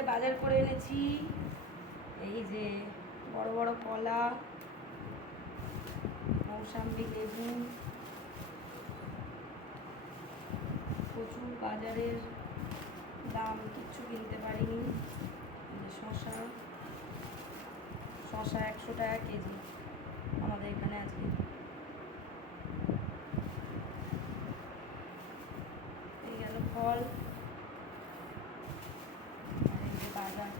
আজকে বাজার করে এনেছি এই যে বড় বড় কলা, মৌসাম্বি, লেবু, প্রচুর বাজারের দাম, কিচ্ছু কিনতে পারিনি। শশা 100 টাকা কেজি আমাদের এখানে আজকে। এই গেল ফল, আর এই যে বাজার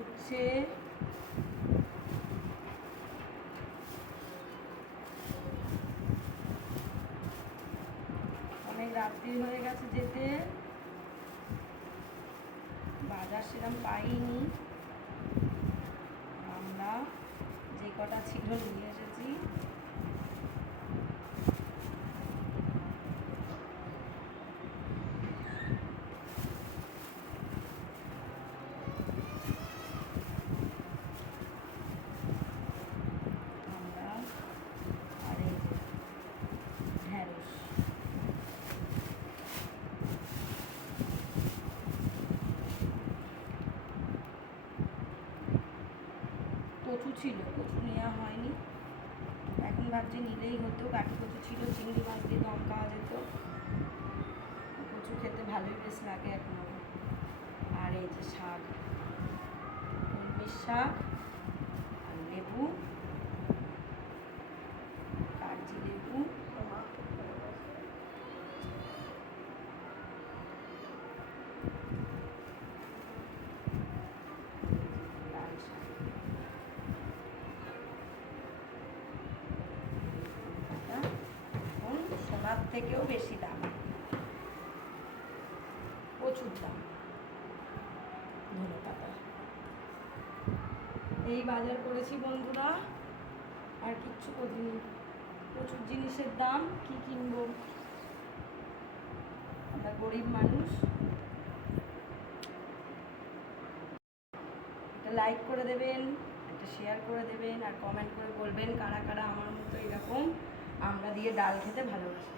উঠছে। অনেক রাত্রি হয়ে গেছে যেতে, বাজার সেরকম পাইনি। আমরা যে কটা ছিল নিয়ে এসেছি। আমরা আর এই যে ঢেঁড়স, কচু ছিল, কচু নেওয়া হয়নি। এখন ভাবছি নিলেই হতো, কাঠি কচু ছিল, চিংড়ি মাছ দিয়ে দম খাওয়া যেত। কচু খেতে ভালোই বেশ লাগে এখন। আর এই যে শাক, কলমির শাক আর লেবু, কাগজি লেবু, লাল শাক। এখন সোনার থেকেও বেশি দাম, প্রচুর দাম ধনেপাতার। এই বাজার করেছি বন্ধুরা, আর কিচ্ছু করিনি। প্রচুর জিনিসের দাম, কি কিনবো, আমরা গরিব মানুষ। একটা লাইক করে দেবেন, একটা শেয়ার করে দেবেন, আর কমেন্ট করে বলবেন কারা কারা আমার মতো এরকম আমরা দিয়ে ডাল খেতে ভালোবাসেন।